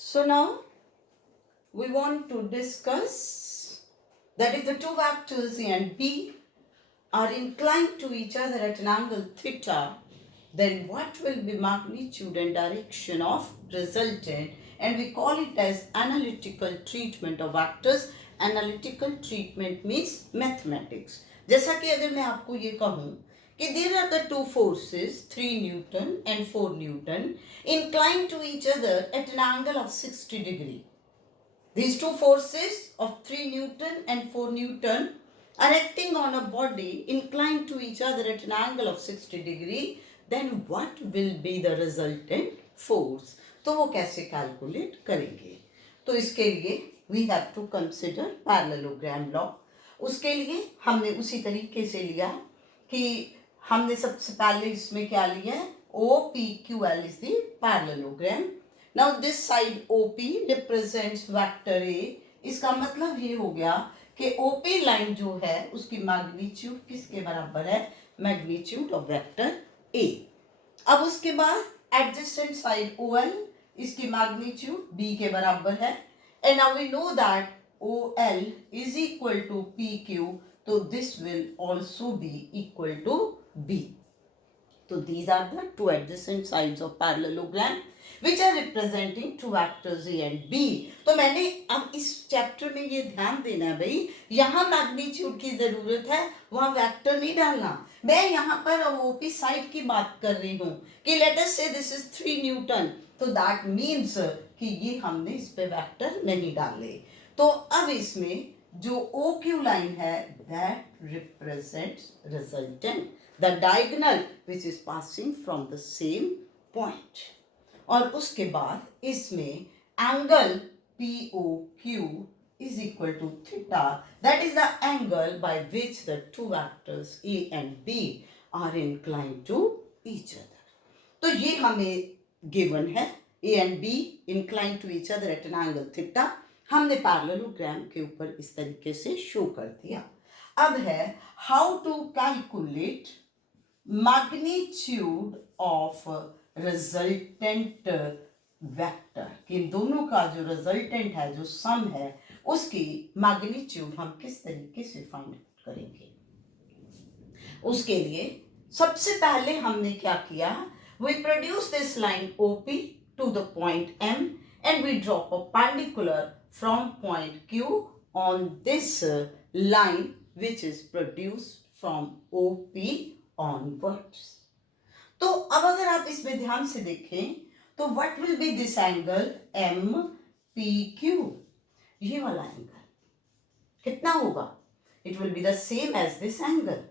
So now we want to discuss that if the two vectors A and B are inclined to each other at an angle theta, then what will be magnitude and direction of resultant, and we call it as analytical treatment of vectors. Analytical treatment means mathematics. जैसा कि अगर मैं आपको ये कहूँ कि there are the two forces 3 Newton and 4 Newton inclined to each other at an angle of 60 degree. These two forces of 3 Newton and 4 Newton are acting on a body inclined to each other at an angle of 60 degree, then what will be the resultant force? तो वो कैसे calculate करेंगे? तो इसके लिए we have to consider parallelogram law. उसके लिए हमने उसी तरीके से लिया कि हमने सबसे पहले इसमें क्या लिया है, OPQL is the parallelogram. Now this side OP represents vector A. इसका मतलब ये हो गया कि OP लाइन जो है उसकी मैग्नीट्यूड किसके बराबर है, मैग्नीट्यूड ऑफ वेक्टर A. अब उसके बाद एडजेसेंट साइड OL, इसकी मैग्नीट्यूड B के बराबर है. And now we know that OL is equal to PQ, तो this will also be equal to B. So these are the two adjacent sides of parallelogram which are representing two vectors A and B. तो मैंने अब इस chapter में ये ध्यान देना है भाई, यहाँ मैग्नीट्यूड की जरूरत है, वहाँ वेक्टर नहीं डालना. मैं यहाँ पर ओपी साइड की बात कर रही हूँ कि let us say this is 3 Newton, तो दैट मीन्स कि ये हमने इस पे वेक्टर नहीं डाले. तो अब इसमें जो OQ लाइन है that represents resultant, the diagonal which is passing from the same point. और उसके बाद इसमें angle POQ is equal to theta, that is the angle by which the two vectors A and B are inclined to each other. तो ये हमें given है, A and B inclined to each other at an angle theta. हमने parallelogram के ऊपर इस तरीके से शो कर दिया. अब है how to calculate magnitude of resultant vector, कि दोनों का जो रिजल्टेंट है, जो सम है, उसकी मैग्नीट्यूड हम किस तरीके से फाइंड करेंगे. उसके लिए सबसे पहले हमने क्या किया, we produce this line OP to the point M and we draw perpendicular from point Q on this line which is produced from OP onwards. तो अब अगर आप इसमें ध्यान से देखें तो what will be this angle MPQ, ये वाला एंगल कितना होगा, it will be the same as this angle,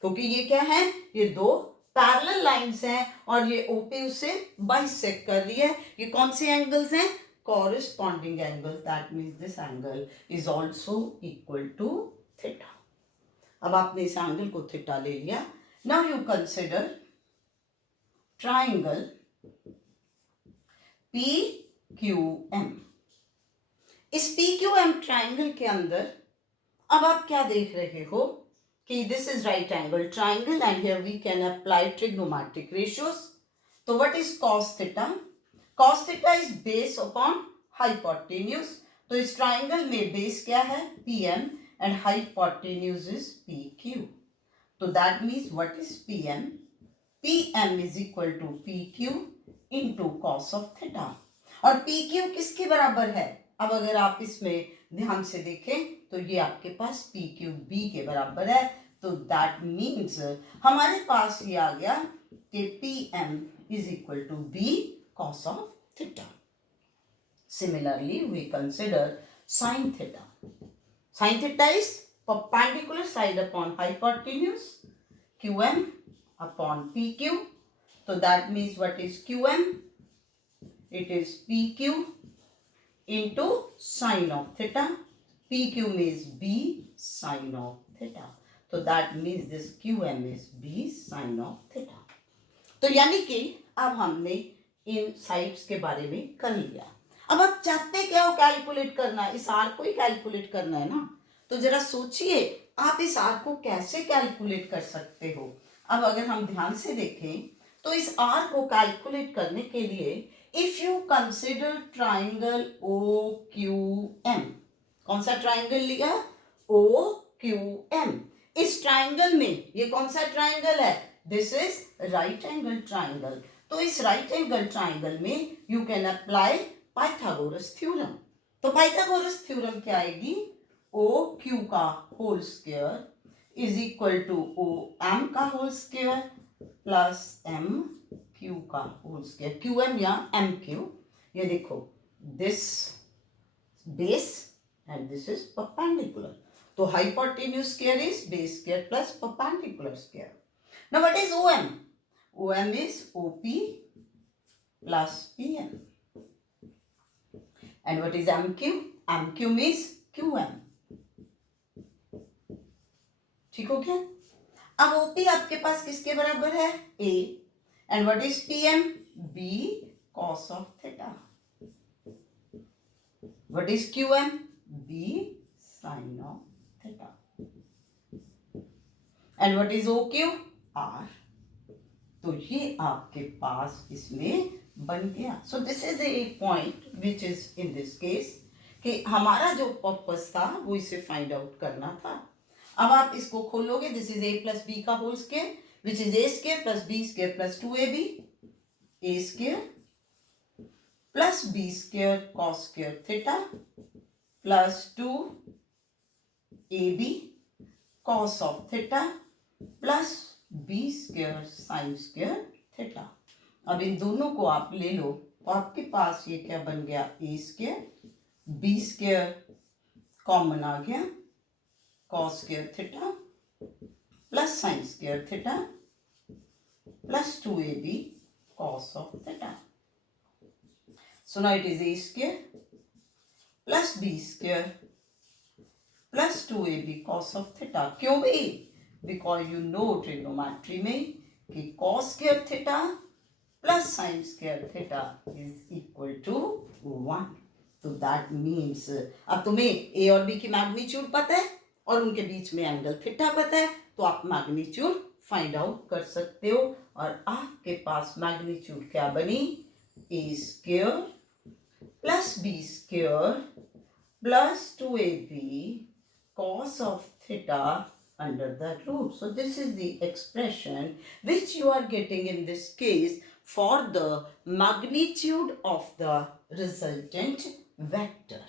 क्योंकि ये क्या है, ये दो पैरेलल लाइंस हैं और ये OP उसे बाइसेक्ट कर रही है. ये कौन से एंगल्स हैं, corresponding angles, that means this angle is also equal to theta. अब आपने इस एंगल को थीटा ले लिया. Now you consider triangle PQM. इस PQM ट्राइंगल के अंदर अब आप क्या देख रहे हो कि this is right angle triangle and here we can apply trigonometric ratios. तो what is cos theta? Cos theta is base upon hypotenuse. तो इस ट्राइंगल में बेस क्या है, PM, and hypotenuse is PQ. तो that means what is PM? PM is equal to PQ into cos of theta. और PQ किसके बराबर है, अब अगर आप इसमें ध्यान से देखें तो ये आपके पास PQB के बराबर है. तो that means हमारे पास ये आ गया कि PM is equal to B cos of theta. Similarly, we consider sin theta. Sin theta is perpendicular side upon hypotenuse, QM upon PQ. So that means what is QM? It is PQ into sin of theta. PQ means B sin of theta. So that means this QM is B sin of theta. तो यानी कि अब हमने इन sides के बारे में कर लिया. अब आप चाहते क्या हो कैलकुलेट करना, इस आर को ही कैलकुलेट करना है ना. तो जरा सोचिए आप इस आर को कैसे कैलकुलेट कर सकते हो. अब अगर हम ध्यान से देखें तो इस आर को कैलकुलेट करने के लिए if you consider triangle O Q M, कौन सा ट्राइंगल लिया? O Q M. इस ट्राइंगल में ये कौन सा ट्राइंगल है? This is right angle triangle. तो इस राइट एंगल ट्राइंगल में you can apply Pythagoras theorem. तो पाइथागोरस थ्योरम क्या आएगी? ओ क्यू का whole square is equal to O M का whole square plus M Q का होल स्क्वायर, क्यू एम या एम क्यू। ये देखो, this base and this is perpendicular, तो hypotenuse square is base square plus perpendicular square. Now what is OM? OM is OP plus PM. And what is MQ? MQ means QM. ठीक हो गया? अब OP आपके पास किसके बराबर है? A. And what is PM? B cos of theta. What is QM? B sin of theta. And what is OQ? R. तो ये आपके पास इसमें बन गया. So this is a point which is in this case कि हमारा जो purpose था वो इसे फाइंड आउट करना था. अब आप इसको खोलोगे, this is a plus B का whole square which is a square plus B square plus 2ab, a square plus B square cos square theta plus 2ab cos of theta plus B square sine square theta. अब इन दोनों को आप ले लो तो आपके पास ये क्या बन गया? ए स्क्वायर बी स्क्वायर कॉमन आ गया cos square theta plus sign square theta plus 2ab cos of theta. So now it is a square plus b square plus 2ab cos of theta. क्यों भाई? Because you know trigonometry में कि cos square theta plus sin square theta is equal to 1. तो that means अब तुम्हें a और b की magnitude पता है और उनके बीच में एंगल थीटा पता है, तो आप मैग्नीट्यूड फाइंड आउट कर सकते हो. और आपके पास मैग्नीट्यूड क्या बनी? a square plus B square plus 2ab cos of theta under the root. So this is the expression which you are getting in this case for the magnitude of the resultant vector.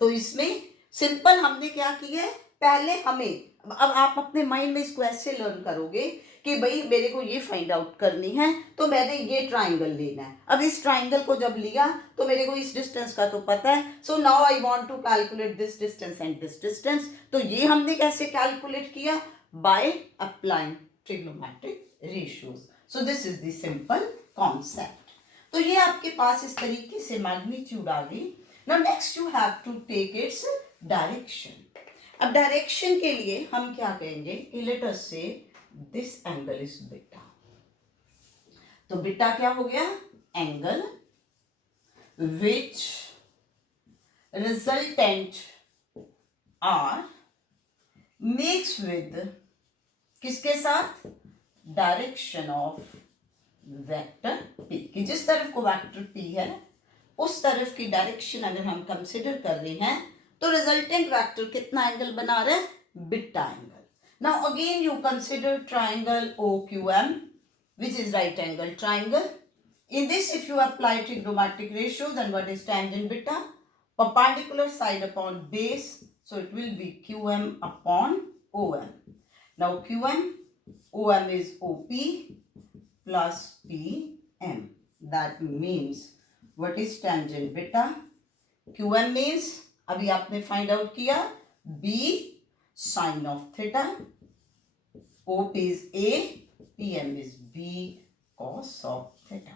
तो इसमें simple हमने क्या किया है, पहले हमें, अब आप अपने माइंड में इसको ऐसे लर्न करोगे कि भाई मेरे को ये फाइंड आउट करनी है तो मैंने ये ट्राइंगल लेना है. अब इस ट्राइंगल को जब लिया तो मेरे को इस डिस्टेंस का तो पता है, so now I want to calculate this distance and this distance. तो ये हमने कैसे कैलकुलेट किया? By applying trigonometric ratios. So this is the simple concept. तो ये आपके पास इस तरीके से मैग्नीट्यूड आ गई. Now next you have to take its direction. अब डायरेक्शन के लिए हम क्या कहेंगे कि let us say this angle is beta. तो बीटा क्या हो गया? Angle which resultant R makes with किसके साथ? Direction of vector P. कि जिस तरफ को वेक्टर पी है उस तरफ की डायरेक्शन अगर हम कंसिडर कर रहे हैं तो रिजल्टेंट वेक्टर कितना एंगल बना रहा है? Beta angle. Now again you consider triangle OQM which is right angle triangle. In this if you apply trigonometric ratio, then what is tangent beta? Perpendicular side upon base, so it will be QM upon OM. Now QM, OM is OP plus PM. That means what is tangent beta? QM means अभी आपने find out किया B sin of theta, OP is A, PM is B cos of theta.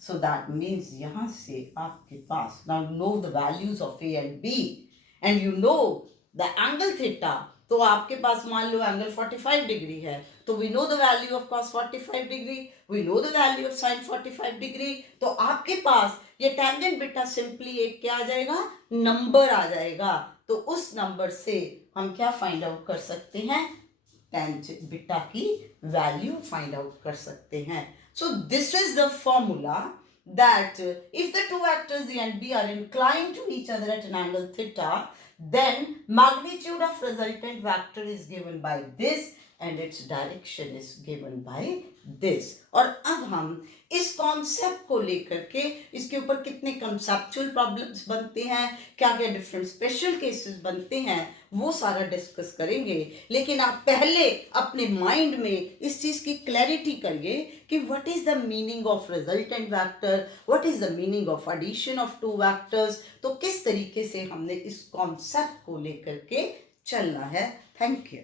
So that means यहाँ से आपके पास now know the values of A and B and you know the angle theta. तो आपके पास मान लो angle 45 degree है तो we know the value of cos 45 degree, we know the value of sin 45 degree. तो आपके पास ये टेंजेंट बीटा सिंपली एक क्या आ जाएगा? नंबर आ जाएगा. तो उस नंबर से हम क्या फाइंड आउट कर सकते हैं? टेंजेंट बीटा की वैल्यू फाइंड आउट कर सकते हैं. सो this is the formula that if the two vectors A and B are inclined to each other at an angle theta, then magnitude of resultant vector is given by this and its direction is given by this. और अब हम इस concept को लेकर के इसके ऊपर कितने कंसेप्चुअल प्रॉब्लम्स बनते हैं, क्या क्या डिफरेंट स्पेशल केसेस बनते हैं, वो सारा डिस्कस करेंगे. लेकिन आप पहले अपने माइंड में इस चीज की क्लैरिटी करिए कि what is the meaning of resultant vector, what is the meaning of addition of two vectors. तो किस तरीके से हमने इस कॉन्सेप्ट को लेकर के चलना है. Thank you.